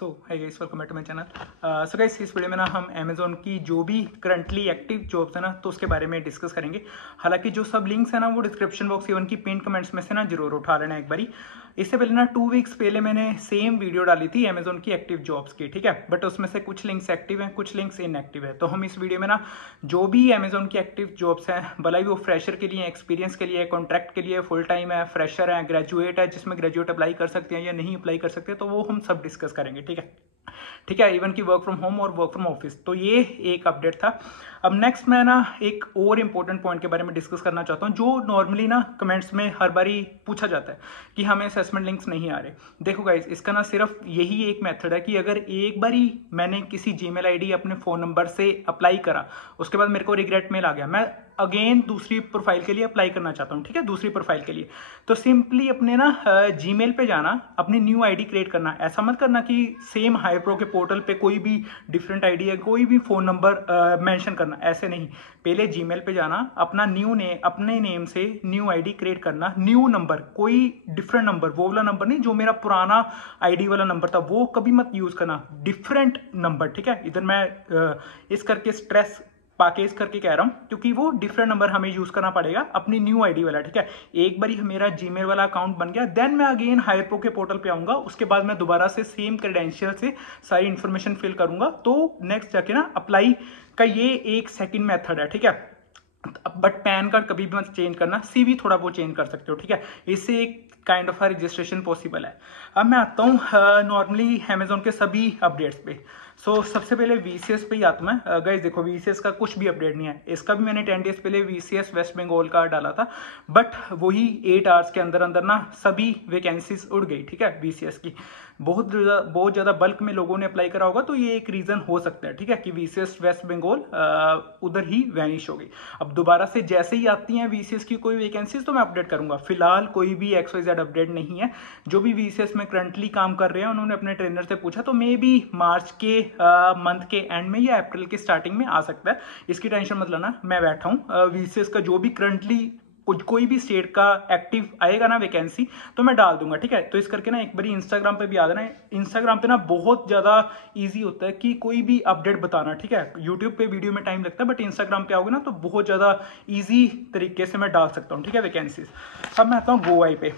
So hi guys, welcome back to my channel. So guys, इस video में ना हम अमेजोन की जो भी करंटली एक्टिव जॉब्स है ना तो उसके बारे में डिस्कस करेंगे। हालांकि जो सब लिंक्स है ना वो डिस्क्रिप्शन बॉक्स इवन की पिन कमेंट्स में से ना जरूर उठा लेना एक बारी। इससे पहले ना 2 वीक्स पहले मैंने सेम वीडियो डाली थी अमेजोन की एक्टिव जॉब्स की, ठीक है, बट उसमें से कुछ लिंक्स एक्टिव हैं, कुछ लिंक्स इनएक्टिव है। तो हम इस वीडियो में ना जो भी अमेजोन की एक्टिव जॉब्स हैं, भला ही वो फ्रेशर के लिए, एक्सपीरियंस के लिए, कॉन्ट्रैक्ट के लिए, फुल टाइम है, फ्रेशर है, ग्रेजुएट है, जिसमें ग्रेजुएट अप्लाई कर सकते हैं या नहीं अप्लाई कर सकते, तो वो हम सब डिस्कस करेंगे, ठीक है, इवन की वर्क फ्रॉम होम और वर्क फ्रॉम ऑफिस। तो ये एक अपडेट था। अब नेक्स्ट मैं ना एक और इंपॉर्टेंट पॉइंट के बारे में डिस्कस करना चाहता हूँ, जो नॉर्मली ना कमेंट्स में हर बारी पूछा जाता है कि हमें असेसमेंट लिंक्स नहीं आ रहे। देखो गाइस, इसका ना सिर्फ यही एक मेथड है कि अगर एक बारी मैंने किसी जीमेल आईडी अपने फोन नंबर से अप्लाई करा, उसके बाद मेरे को रिग्रेट मेल आ गया, मैं अगेन दूसरी प्रोफाइल के लिए अप्लाई करना चाहता हूँ, ठीक है, दूसरी प्रोफाइल के लिए, तो सिंपली अपने ना जीमेल पे जाना, अपनी न्यू आईडी क्रिएट करना। ऐसा मत करना कि सेम हाईप्रो के पोर्टल पे कोई भी डिफरेंट आईडी है, कोई भी फोन नंबर मेंशन करना, ऐसे नहीं। पहले जीमेल पे जाना, अपना अपने नेम से न्यू आईडी क्रिएट करना, न्यू नंबर, कोई डिफरेंट नंबर, वो वाला नंबर नहीं जो मेरा पुराना आईडी वाला नंबर था, वो कभी मत यूज करना, डिफरेंट नंबर, ठीक है। इधर मैं इस करके स्ट्रेस पाके इस करके कह रहा हूं क्योंकि वो डिफरेंट नंबर हमें यूज करना पड़ेगा अपनी न्यू आईडी वाला, ठीक है। एक बार मेरा जीमेल वाला अकाउंट बन गया, देन मैं अगेन हाईप्रो के पोर्टल पे आऊंगा, उसके बाद मैं दोबारा से सेम क्रेडेंशियल से सारी इंफॉर्मेशन फिल करूंगा, तो नेक्स्ट जाके ना अप्लाई का ये एक सेकंड मेथड है, ठीक है। बट पैन कार्ड कभी भी मत चेंज करना, सीवी थोड़ा बहुत चेंज कर सकते हो, ठीक है, इससे एक काइंड ऑफ रजिस्ट्रेशन पॉसिबल है। अब मैं आता हूँ नॉर्मली अमेजोन के सभी अपडेट्स पे। सबसे पहले वीसीएस पे ही आता मैं। गाइस देखो, वीसीएस का कुछ भी अपडेट नहीं है, इसका भी मैंने 10 डेज पहले वीसीएस वेस्ट बंगाल का डाला था, बट वही 8 आवर्स के अंदर अंदर ना सभी वैकेंसीज उड़ गई, ठीक है, वीसीएस की। बहुत ज्यादा बल्क में लोगों ने अप्लाई करा होगा, तो ये एक रीजन हो सकता है, ठीक है, कि वीसीएस वेस्ट बंगाल उधर ही वैनिश हो गई। अब दोबारा से जैसे ही आती हैं वीसीएस की कोई वैकेंसीज तो मैं अपडेट करूंगा। फिलहाल कोई भी XYZ अपडेट नहीं है। जो भी वीसीएस में करंटली काम कर रहे हैं उन्होंने अपने ट्रेनर से पूछा, तो मे बी मार्च के मंथ के एंड में या अप्रैल के स्टार्टिंग में आ सकता है। इसकी टेंशन मत लेना, मैं बैठा हूँ। वीसीएस का जो भी करंटली कोई भी स्टेट का एक्टिव आएगा ना वैकेंसी, तो मैं डाल दूंगा, ठीक है। तो इस करके ना एक बारी इंस्टाग्राम पे भी आ जाना। इंस्टाग्राम पे ना बहुत ज्यादा इजी होता है कि कोई भी अपडेट बताना, ठीक है। यूट्यूब पे वीडियो में टाइम लगता है, बट इंस्टाग्राम पे आओगे ना तो बहुत ज्यादा इजी तरीके से मैं डाल सकता हूँ, ठीक है, वैकेंसीज। अब मैं आता हूँ गोवाई पे।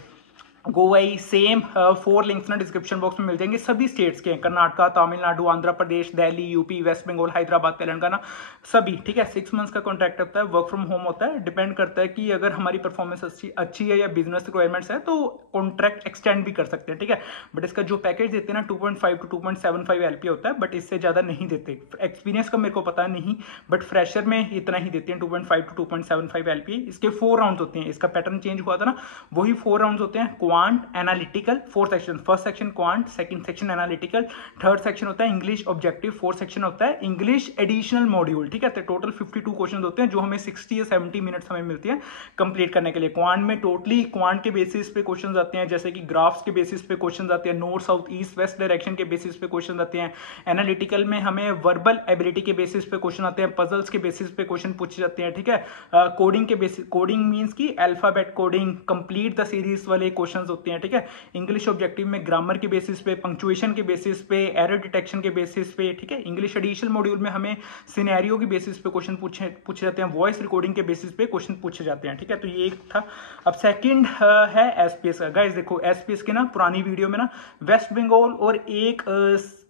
गोवाई सेम 4 लिंक्स ना डिस्क्रिप्शन बॉक्स में मिल जाएंगे, सभी स्टेट्स के, कर्नाटका, तमिलनाडु, आंध्र प्रदेश, दिल्ली, यूपी, वेस्ट बंगाल, हैदराबाद, तेलंगाना, सभी, ठीक है। 6 मंथ्स का कॉन्ट्रैक्ट होता है, वर्क फ्रॉम होम होता है। डिपेंड करता है कि अगर हमारी परफॉर्मेंस अच्छी है या बिजनेस रिक्वायरमेंट्स है तो कॉन्ट्रैक्ट एक्सटेंड भी कर सकते हैं, ठीक है। बट इसका जो पैकेज देते हैं ना 2.5 to 2.75 LP होता है, बट इससे ज्यादा नहीं देते। एक्सपीरियंस का मेरे को पता नहीं, बट फ्रेशर में इतना ही देते हैं, 2.5 to 2.75 LP। इसके 4 राउंड होते हैं, इसका पैटर्न चेंज हुआ था ना, वही 4 राउंड होते हैं। Quant, analytical, 4 section, first section quant, second section analytical, third section होता है इंग्लिश ऑब्जेक्टिव, फोर्थ सेक्शन होता है इंग्लिश एडिशनल मॉड्यूल, ठीक है। तो टोटल 52 क्वेश्चन होते हैं, जो हमें 60 या 70 मिनट्स हमें मिलती है कंप्लीट करने के लिए। क्वांट में टोटली क्वांट के बेसिस पे क्वेश्चन आते हैं, जैसे कि ग्राफ्स के बेसिस पे क्वेश्चन आते हैं, north south east west direction के बेसिस पे क्वेश्चन आते हैं। एनालिटिकल में हमें वर्बल एबिलिटी के बेसिस पे क्वेश्चन आते हैं, पजल्स के बेसिस पे क्वेश्चन पूछे जाते हैं, ठीक है। कोडिंग के बेसिस, कोडिंग मींस की alphabet coding, complete the series वाले क्वेश्चंस होते हैं, ठीक है। इंग्लिश ऑब्जेक्टिव में ग्रामर के बेसिस पे, पंक्चुएशन के बेसिस पे, एरर डिटेक्शन के बेसिस पे, ठीक है। इंग्लिश एडिशनल मॉड्यूल में हमें सिनेरियो के बेसिस पे क्वेश्चन पूछे जाते हैं, वॉइस रिकॉर्डिंग के बेसिस पे क्वेश्चन पूछे जाते हैं, ठीक है। तो ये एक था। अब सेकंड है एसपीएस का। गाइस देखो, एसपीएस के ना पुरानी वीडियो में ना वेस्ट बंगाल और एक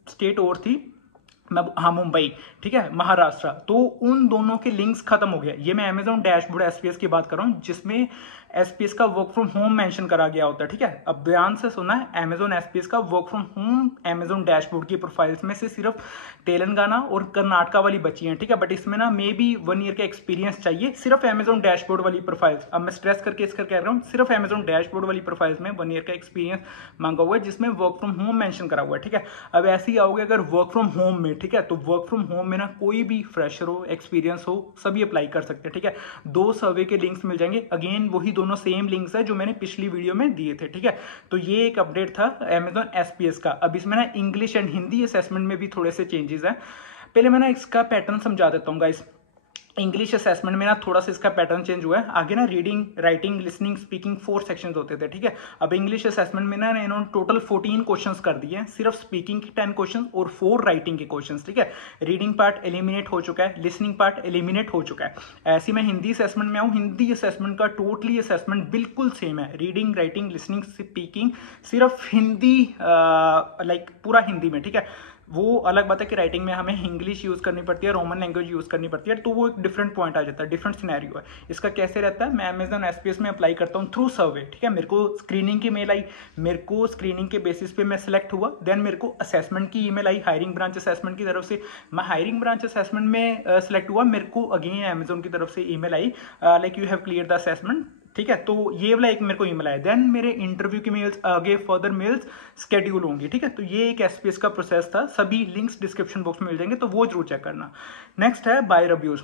स्टेट और थी, हाँ, मुंबई, ठीक है, महाराष्ट्र, तो उन दोनों के लिंक्स खत्म हो गया। ये मैं अमेजॉन डैशबोर्ड एसपीएस की बात कर रहा हूं, जिसमें एसपीएस का वर्क फ्रॉम होम मेंशन करा गया होता है, ठीक है। अब ध्यान से सुना है, अमेजॉन एसपीएस का work from home Amazon dashboard की प्रोफाइल्स में से सिर्फ तेलंगाना और कर्नाटका वाली बची हैं, ठीक है। बट इसमें ना मे बी 1 ईयर का एक्सपीरियंस चाहिए, सिर्फ अमेजॉन डैशबोर्ड वाली प्रोफाइल्स। अब मैं स्ट्रेस करके इसका कह रहा हूँ, सिर्फ अमेजॉन डैशबोर्ड वाली प्रोफाइल्स में 1 ईयर का एक्सपीरियंस मांगा हुआ है, जिसमें वर्क फ्रॉम होम मेंशन करा हुआ है, ठीक है। अब ऐसे ही आओगे अगर वर्क फ्रॉम होम में, ठीक है, तो वर्क फ्रॉम होम में ना कोई भी फ्रेशर हो, एक्सपीरियंस हो, सभी अप्लाई कर सकते हैं, ठीक है। 2 सर्वे के लिंक्स मिल जाएंगे, अगेन वही दोनों सेम लिंक्स है जो मैंने पिछली वीडियो में दिए थे, ठीक है। तो ये एक अपडेट था अमेजॉन एसपीएस का। अब इसमें ना इंग्लिश एंड हिंदी असेसमेंट में भी थोड़े से चेंजेस हैं। पहले मैं ना इसका पैटर्न समझा देता हूँ गाइस। इंग्लिश असेसमेंट में ना थोड़ा सा इसका पैटर्न चेंज हुआ है। आगे ना reading, writing, listening, speaking 4 sections होते थे, ठीक है। अब इंग्लिश असेसमेंट में ना इन्होंने टोटल 14 क्वेश्चंस कर दिए हैं, सिर्फ स्पीकिंग के 10 क्वेश्चंस और 4 राइटिंग के क्वेश्चंस, ठीक है। रीडिंग पार्ट एलिमिनेट हो चुका है, लिसनिंग पार्ट एलिमिनेट हो चुका है। ऐसे मैं हिंदी असेसमेंट में आऊँ, हिंदी असेसमेंट का टोटली असेसमेंट बिल्कुल सेम है। रीडिंग, राइटिंग, लिसनिंग, स्पीकिंग सिर्फ हिंदी, लाइक पूरा हिंदी में, ठीक है। वो अलग बात है कि राइटिंग में हमें इंग्लिश यूज़ करनी पड़ती है, रोमन लैंग्वेज यूज़ करनी पड़ती है, तो वो एक डिफरेंट पॉइंट आ जाता है, डिफरेंट सिनेरियो है। इसका कैसे रहता है, मैं अमेजन एसपीएस में अप्लाई करता हूँ थ्रू सर्वे, ठीक है। मेरे को स्क्रीनिंग की मेल आई, मेरे को स्क्रीनिंग के बेसिस पे मैं सिलेक्ट हुआ, देन मेरे को असेसमेंट की ईमेल आई हायरिंग ब्रांच असेसमेंट की तरफ से। मैं हायरिंग ब्रांच असेसमेंट में सिलेक्ट हुआ, मेरे को अगेन अमेजोन की तरफ से email I like you have clear the assessment, ठीक है। तो ये वाला एक मेरे को ईमेल आया, देन मेरे इंटरव्यू की मेल्स आगे फर्दर मेल्स स्केड्यूल होंगी, ठीक है। तो ये एक एसपीएस का प्रोसेस था, सभी लिंक्स डिस्क्रिप्शन बॉक्स में मिल जाएंगे, तो वो जरूर चेक करना। नेक्स्ट है बायर अब्यूज।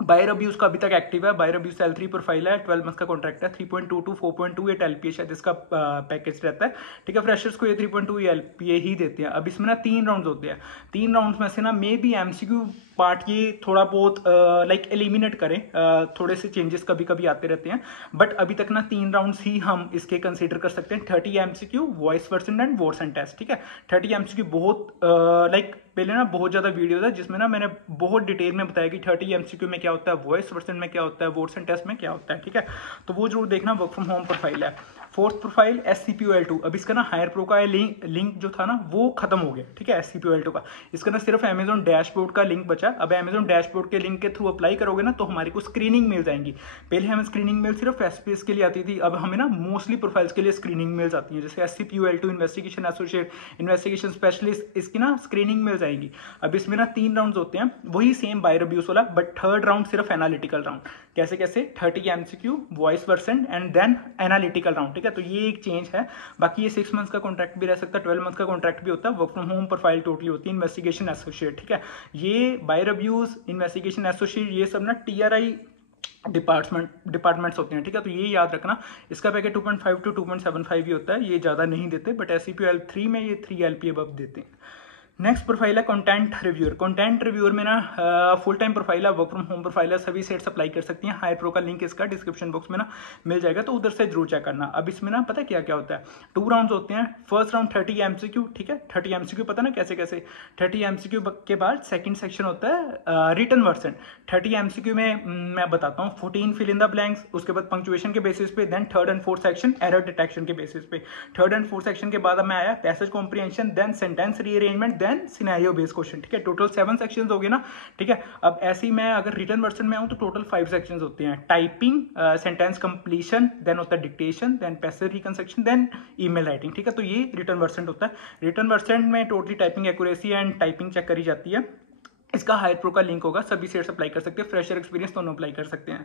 बायर अब्यूज का अभी तक एक्टिव है। बायर अब्यूज L3 प्रोफाइल है, 12 मंथ का कॉन्ट्रैक्ट है, 3.22 4.28 LPA शायद इसका पैकेज रहता है, ठीक है। फ्रेशर्स को ये 3.2 LPA ही देते हैं। अब इसमें ना 3 राउंड्स होते हैं, 3 राउंड्स में से ना मे बी एमसीक्यू पार्ट ये थोड़ा बहुत लाइक एलिमिनेट करें, थोड़े से चेंजेस कभी कभी आते रहते हैं, बट अभी तक ना 3 राउंड्स ही हम इसके कंसीडर कर सकते हैं। 30 MCQ, voice version and votes and test, ठीक है। 30 MCQ बहुत लाइक पहले ना बहुत ज़्यादा वीडियो था जिसमें ना मैंने बहुत डिटेल में बताया कि 30 MCQ में क्या होता है, वॉइस वर्सन में क्या होता है, वोट्स एंड टेस्ट में क्या होता है, ठीक है। तो वो जरूर देखना। वर्क फ्रॉम होम प्रोफाइल है। Fourth profile SCPO L2। अब इसका ना हायर प्रो का लिंक जो था ना वो खत्म हो गया, ठीक है। SCPO L2 का इसका ना सिर्फ अमेजॉन डैशबोर्ड का लिंक बचा। अब अमेजॉन डैशबोर्ड के लिंक के थ्रू अप्लाई करोगे ना तो हमारे को स्क्रीनिंग मेल्स आएंगी। पहले हमें स्क्रीनिंग मेल सिर्फ एसपीएस के लिए आती थी, अब हमें ना मोस्टली प्रोफाइल्स के लिए स्क्रीनिंग मेल्स आती हैं, जैसे SCPO L2 investigation associate, investigation specialist, इसकी ना स्क्रीनिंग मेल्स आएंगी। अब इसमें ना 3 राउंड होते हैं, वही सेम बायर अब्यूज वाला, बट थर्ड राउंड सिर्फ एनालिटिकल राउंड। कैसे कैसे, 30 MCQ, voice version and then analytical round, ठीक है। तो ये एक चेंज है। बाकी ये 6 मंथ्स का कॉन्ट्रैक्ट भी रह सकता है, 12 मंथ का कॉन्ट्रैक्ट भी होता है। Work from home profile totally होती है, इन्वेस्टिगेशन एसोसिएट, ठीक है। ये बायर अब्यूज, इन्वेस्टिगेशन एसोसिएट, ये सब ना TRI डिपार्टमेंट्स होते हैं, ठीक है। तो ये याद रखना। इसका पैकेज 2.5 to 2.75 ही होता है, ये ज़्यादा नहीं देते, बट SCPO L3 में ये 3 LPA अबव देते हैं। नेक्स्ट प्रोफाइल है कंटेंट रिव्यूअर। कंटेंट रिव्यूअर में ना फुल टाइम प्रोफाइल है, वर्क फ्रॉम होम प्रोफाइल है, सभी सेट्स अप्लाई कर सकती हैं। हाई प्रो का लिंक इसका डिस्क्रिप्शन बॉक्स में ना मिल जाएगा, तो उधर से जरूर चेक करना। अब इसमें ना पता क्या क्या होता है, 2 राउंड्स होते हैं। फर्स्ट राउंड 30 MCQ, ठीक है। 30 MCQ पता ना कैसे कैसे, 30 MCQ के बाद सेकंड सेक्शन होता है रिटन वर्सन। 30 MCQ में मैं बताता हूँ, 14 फिल इन द ब्लैंक्स, उसके बाद पंक्चुएशन के बेसिस पे, then third and fourth section error detection के बेसिस पे। थर्ड एंड फोर्थ सेक्शन के बाद मैं आया passage comprehension, then sentence rearrangement, then scenario based question, ठीक है। टोटल 7 सेक्शंस हो गए ना, ठीक है। अब ऐसे ही मैं अगर रिटन वर्सन में आऊँ तो टोटल 5 सेक्शंस होते हैं। टाइपिंग, सेंटेंस कंप्लीशन, देन होता है dictation, then passage reconstruction, then email writing, ठीक है। तो ये रिटन वर्सन होता है। रिटन वर्सन में totally typing accuracy and typing check करी जाती है। इसका हायर प्रो का लिंक होगा, सभी सेट्स अप्लाई कर सकते हैं, फ्रेशर एक्सपीरियंस दोनों अप्लाई कर सकते हैं।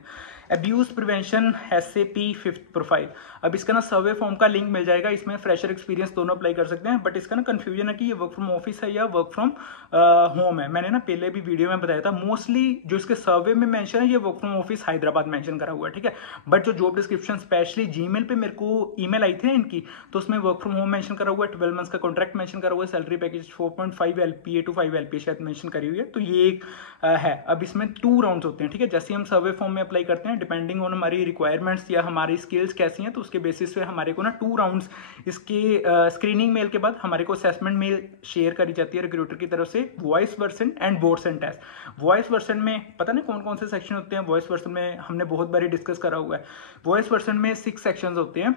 Abuse prevention SAP 5th profile. अब इसका ना सर्वे फॉर्म का लिंक मिल जाएगा, इसमें फ्रेशर एक्सपीरियंस दोनों अप्लाई कर सकते हैं, बट इसका ना कंफ्यूजन है कि ये वर्क फ्रॉम ऑफिस है या वर्क फ्रॉम होम है। मैंने ना पहले भी वीडियो में बताया था, मोस्टली जो इसके सर्वे में मेंशन है ये work from office Hyderabad mention करा हुआ है, ठीक है। बट जो जॉब डिस्क्रिप्शन स्पेशली जीमेल पे मेरे को ईमेल आई थी इनकी, तो उसमें वर्क फ्रॉम होम मेंशन करा हुआ है, 12 मंथ्स का कॉन्ट्रैक्ट मेंशन करा हुआ है, salary package 4.5 LPA to 5 LPA शायद मेंशन करी हुई है। तो ये एक है। अब इसमें 2 राउंड्स होते हैं, ठीक है। जैसे हम सर्वे फॉर्म में अप्लाई करते हैं, डिपेंडिंग ऑन हमारी रिक्वायरमेंट्स या हमारी स्किल्स कैसी हैं, तो उसके बेसिस पे हमारे को ना 2 राउंड्स इसके स्क्रीनिंग मेल के बाद हमारे को असेसमेंट मेल शेयर करी जाती है रिक्रूटर की तरफ से, voice version and boards and test. Voice version में पता नहीं कौन कौन से सेक्शन होते हैं। वॉइस वर्सन में हमने बहुत बारी डिस्कस करा हुआ है। वॉइस वर्सन में 6 सेक्शंस होते हैं।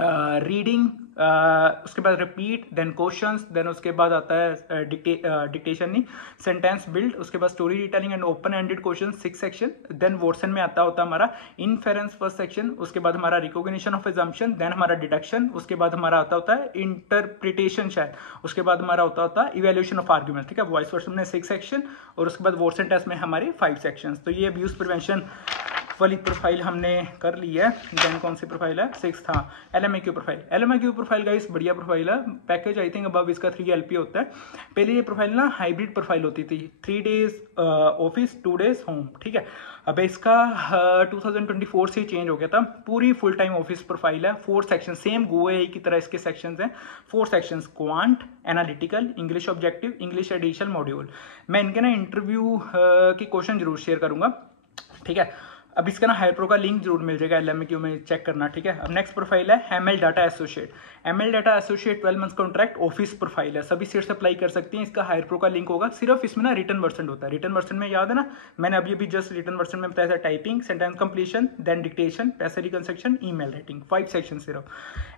रीडिंग, उसके बाद रिपीट, देन क्वेश्चंस, देन उसके बाद आता है डिक्टेशन नहीं, सेंटेंस बिल्ड, उसके बाद story retelling and open ended question, 6 section. Then Watson में आता होता है हमारा इनफेरेंस फर्स्ट सेक्शन, उसके बाद हमारा रिकॉग्निशन ऑफ एजम्पशन, देन हमारा डिडक्शन, उसके बाद हमारा आता होता है इंटरप्रिटेशन शायद, उसके बाद हमारा होता है इवेल्यूशन ऑफ आर्ग्यूमेंट, ठीक है। वॉइस वर्सन में 6 सेक्शन और उसके बाद वॉटसन टेस्ट में हमारे 5 सेक्शन। तो ये अब्यूज प्रिवेंशन वाली प्रोफाइल हमने कर ली है। देन कौन सी प्रोफाइल है, 6th, हाँ, LMIQ profile. LMIQ profile guys बढ़िया प्रोफाइल है। पैकेज आई थिंक अबव इसका 3 LPA होता है। पहले ये प्रोफाइल ना हाइब्रिड प्रोफाइल होती थी, 3 डेज ऑफिस 2 डेज होम, ठीक है। अब इसका 2024 से चेंज हो गया था, पूरी फुल टाइम ऑफिस प्रोफाइल है। 4 सेक्शन, सेम GoAI की तरह इसके सेक्शंस हैं। 4 sections, quant, analytical, English objective, English additional module. मैं इनके ना इंटरव्यू के क्वेश्चन जरूर शेयर करूंगा, ठीक है। अब इसका ना हायर प्रो का लिंक जरूर मिल जाएगा LMAQ में, चेक करना, ठीक है। अब नेक्स्ट प्रोफाइल है ML data associate. ML data associate 12 months contract office profile है, सभी सीट्स अप्लाई कर सकती हैं। इसका हायर प्रो का लिंक होगा, सिर्फ इसमें ना रिटन वर्जन होता है। रिटन वर्जन में याद है ना, मैंने अभी जस्ट रिटन वर्जन में बताया था, typing, sentence completion, then dictation, passage reconstruction, email writing, 5 section सिर्फ।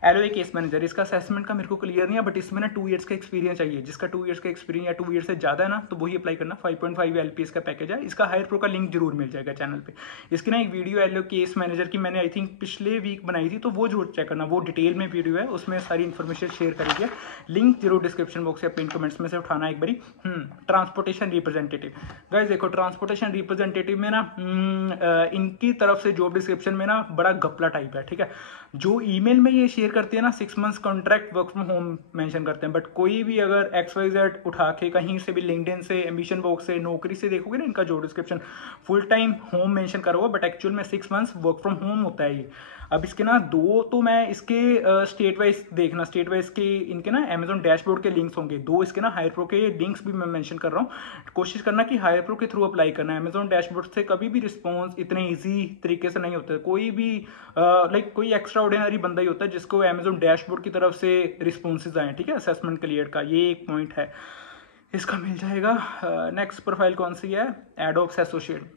LOA केस मैनेजर, इसका असेसमेंट का मेरे को क्लियर नहीं है, बट इसमें ना 2 ईयर्स का एक्सपीरियंस चाहिए। जिसका 2 ईयर्स का एक्सपीरियंस या 2 ईयर्स से ज्यादा है ना, तो वही अप्लाई करना। 5.5 LPS का पैकेज है। इसका हायर प्रो का लिंक जरूर मिल जाएगा चैनल पे। इसकी ना एक वीडियो LOA केस मैनेजर की मैंने आई थिंक पिछले वीक बनाई थी, तो वो जरूर चेक करना, वो डिटेल में वीडियो है, उसमें सारी इन्फॉर्मेशन शेयर करेंगे। लिंक जरूर डिस्क्रिप्शन बॉक्स या पिन कमेंट्स में से उठाना एक बारी। ट्रांसपोर्टेशन रिप्रेजेंटेटिव, गाइस देखो ट्रांसपोर्टेशन रिप्रेजेंटेटिव में ना इनकी तरफ से जॉब डिस्क्रिप्शन में ना बड़ा घपला टाइप है, ठीक है। जो ईमेल में ये शेयर करते हैं ना 6 months contract work from home mention करते हैं, बट कोई भी अगर XYZ उठा के कहीं से भी लिंक्डइन से, एम्बिशन बॉक्स से, नौकरी से देखोगे ना, इनका job description full time home mention करा हुआ, बट एक्चुअल में 6 मंथ्स वर्क फ्रॉम होम होता है ये। अब इसके ना 2 तो मैं इसके स्टेट वाइज देखना, स्टेट वाइज के इनके ना अमेजॉन डैशबोर्ड के लिंक्स होंगे। 2 इसके ना हायर प्रो के लिंक्स भी मैं मेंशन कर रहा हूँ। कोशिश करना कि हायर प्रो के थ्रू अप्लाई करना है। अमेजॉन डैशबोर्ड से कभी भी रिस्पॉन्स इतने ईजी तरीके से नहीं होता है। कोई भी कोई एक्स्ट्रा ऑर्डिनरी बंदा ही होता है जिसको अमेजॉन डैशबोर्ड की तरफ से रिस्पॉन्सेज आए, ठीक है, असेसमेंट क्लियर का, ये एक पॉइंट है, इसका मिल जाएगा। नेक्स्ट प्रोफाइल कौन सी है, एडोब्स एसोसिएट।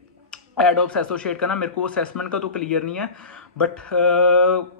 एडोब्स एसोसिएट का ना मेरे को असेसमेंट का तो क्लियर नहीं है, बट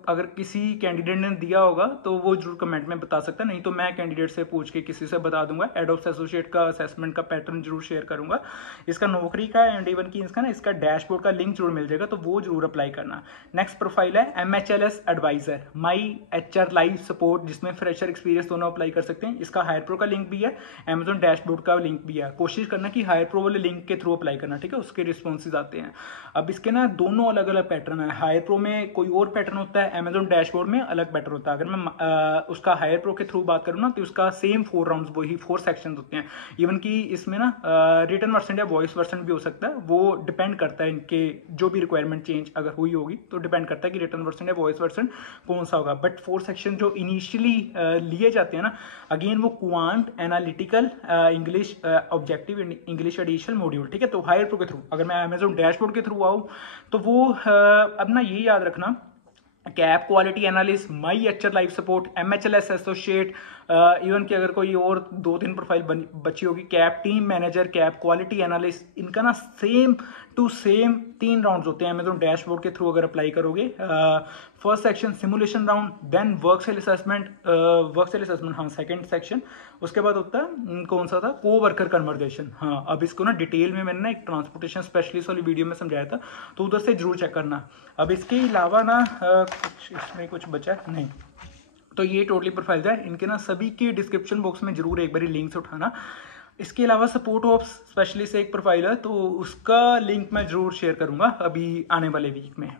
अगर किसी कैंडिडेट ने दिया होगा तो वो जरूर कमेंट में बता सकता है, नहीं तो मैं कैंडिडेट से पूछ के किसी से बता दूंगा। एडोब्स एसोसिएट का असेसमेंट का पैटर्न जरूर शेयर करूंगा। इसका नौकरी का एंड इवन की इसका ना इसका डैशबोर्ड का लिंक जरूर मिल जाएगा, तो वो जरूर अप्लाई करना। नेक्स्ट प्रोफाइल है MHLS एडवाइजर, माई HR लाइव सपोर्ट, जिसमें फ्रेशर एक्सपीरियंस दोनों अप्लाई कर सकते हैं। इसका हायर प्रो का लिंक भी है, अमेजॉन डैशबोर्ड का लिंक भी है। कोशिश करना कि हायर प्रो वाले लिंक के थ्रू अप्लाई करना, ठीक है, उसके रिस्पॉन्सेज आते हैं। अब इसके ना दोनों अलग अलग पैटर्न है। हायर प्रो में कोई और पैटर्न होता है, अमेजॉन डैशबोर्ड में अलग पैटर्न होता है। अगर मैं उसका हायर प्रो के थ्रू बात करूँ ना, तो उसका सेम 4 राउंड्स, वही 4 सेक्शन होते हैं। इवन कि इसमें ना रिटन वर्सन या वॉइस वर्सन भी हो सकता है, वो डिपेंड करता है इनके जो भी रिक्वायरमेंट चेंज अगर हुई होगी तो डिपेंड करता है कि रिटन वर्सन या वॉइस वर्सन कौन सा होगा। बट 4 सेक्शन जो इनिशियली लिए जाते हैं ना, अगेन वो quant, analytical, English, objective, English additional module, ठीक है। तो हायर प्रो के थ्रू अगर मैं अमेजॉन डैशबोर्ड के थ्रू आऊँ तो वो अब ना ये याद रखना, cap quality analyst, my HR live support, MHLS associate, even कि अगर कोई और 2-3 प्रोफाइल बची होगी, cap team manager, cap quality analyst, इनका ना सेम टू सेम 3 राउंड्स होते हैं अमेजॉन डैशबोर्ड के थ्रू अगर अप्लाई करोगे। First section simulation round, then work cell assessment, हाँ सेकंड सेक्शन। उसके बाद होता है कौन सा था, को वर्कर कन्वर्जेशन। हाँ, अब इसको ना डिटेल में मैंने ना एक ट्रांसपोर्टेशन स्पेशलिस्ट वाली वीडियो में समझाया था, तो उधर से जरूर चेक करना। अब इसके अलावा ना इसमें कुछ बचा नहीं, तो ये टोटली प्रोफाइल्स है। इनके ना सभी के डिस्क्रिप्शन बॉक्स में जरूर एक बार लिंक्स उठाना। इसके अलावा सपोर्ट ऑफ स्पेशलिस्ट एक प्रोफाइल है, तो उसका लिंक मैं जरूर शेयर करूंगा अभी आने वाले वीक में।